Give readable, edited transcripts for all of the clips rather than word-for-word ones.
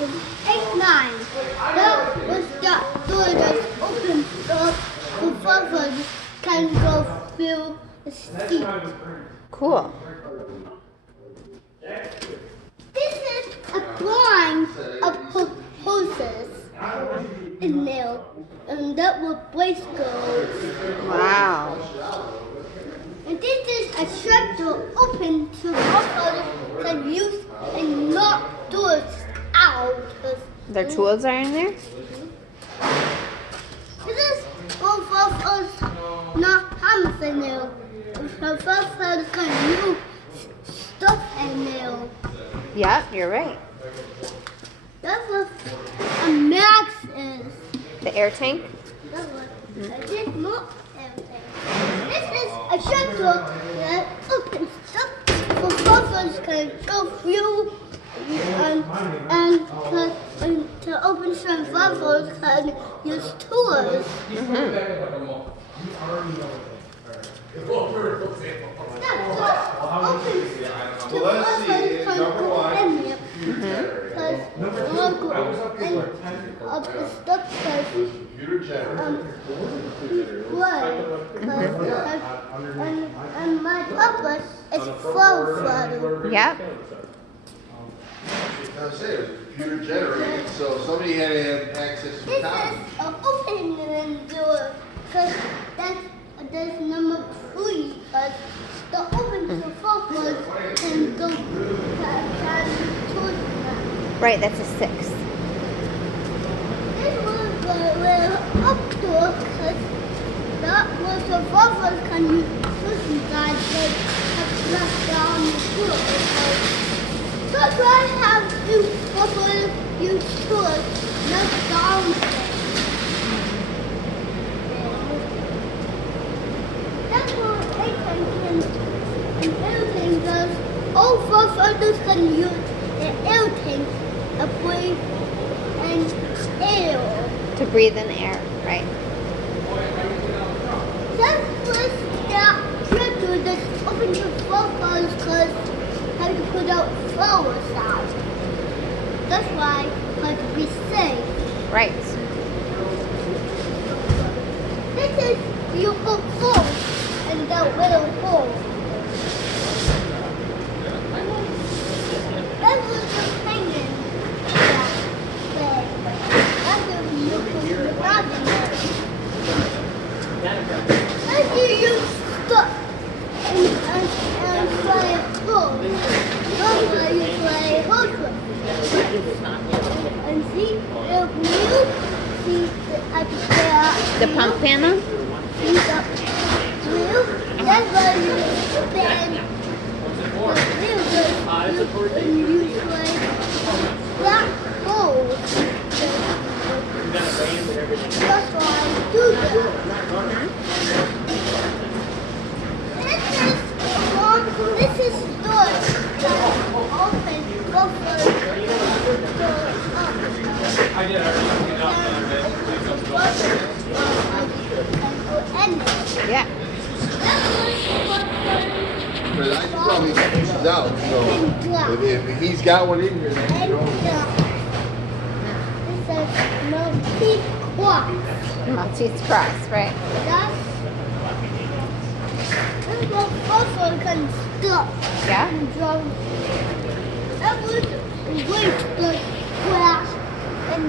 in 8-9. That was the door that's opened up so Fluffers can go through the seat. Cool. This is a drawing of hoses in there, and that will brace girls. Wow. And this is a shed door open to Fluffers can use and knock doors out. Their tools are in there? This is for Fluffers not hammers in there. So Fluffers can use stuff in there. Yep, you're right. That's what a max is. The air tank? That's what this not everything. This is a shuttle that opens up so Fluffers can go through and to open some Fluffers can use tools. And my papa is full. Yep. I was saying, it was computer generated, so somebody had to have access to This time. is an opening door because there's number 3 because the open to focus can go can towards that. Right, that's a 6. This was where up door because that was the focus can use pushing guys that have left down the door. That's why I have to focus use tools left down there. That's what I can everything does. All 4 others can use the air tank to breathe and air. To breathe in air, right? That was that trigger that's open to focus because how to put out flowers out. That's why how to be safe. Right. This is your hole and that little hole. That was just hanging. That's where you put the rabbit. As you stuff and play a hole. That's why you play hole. And see, if you see The pump panel? that's why you spend and you play black holes. That's why I do that. This is doors that open over Yeah. But I can probably pieces out, so if he's got one in here, then you know. This is multi-cross. Maltese cross, right? That's what also can stop. Yeah. And drum. That was great good crash and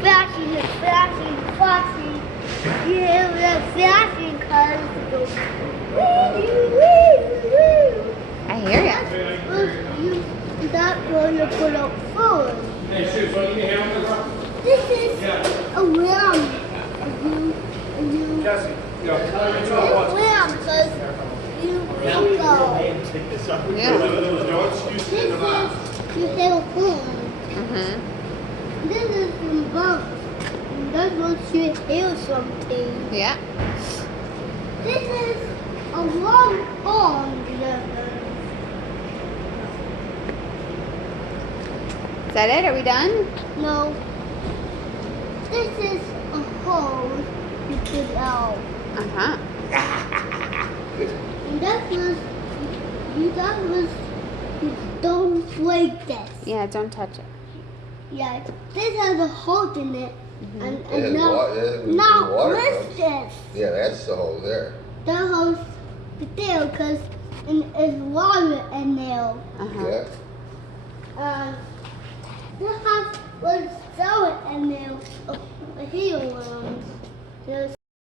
flashing and flashing, flashing. You hear the flashing cars go wee. I hear ya. That's where you put up forward. This is a lamb. Jesse, It's lamb because you go. Yeah. This is you have a home. Mm-hmm. This is some bones. That was you hear something. Yeah. This is a long arm. Is that it? Are we done? No. This is a hole you put out. Uh-huh. And that was you don't break this. Yeah, don't touch it. Yeah, this has a hole in it. And It has now, water what's comes. this? Yeah, that's the hole there. The hole's there because there's water in there. Yeah. The house was so in there. Here, there's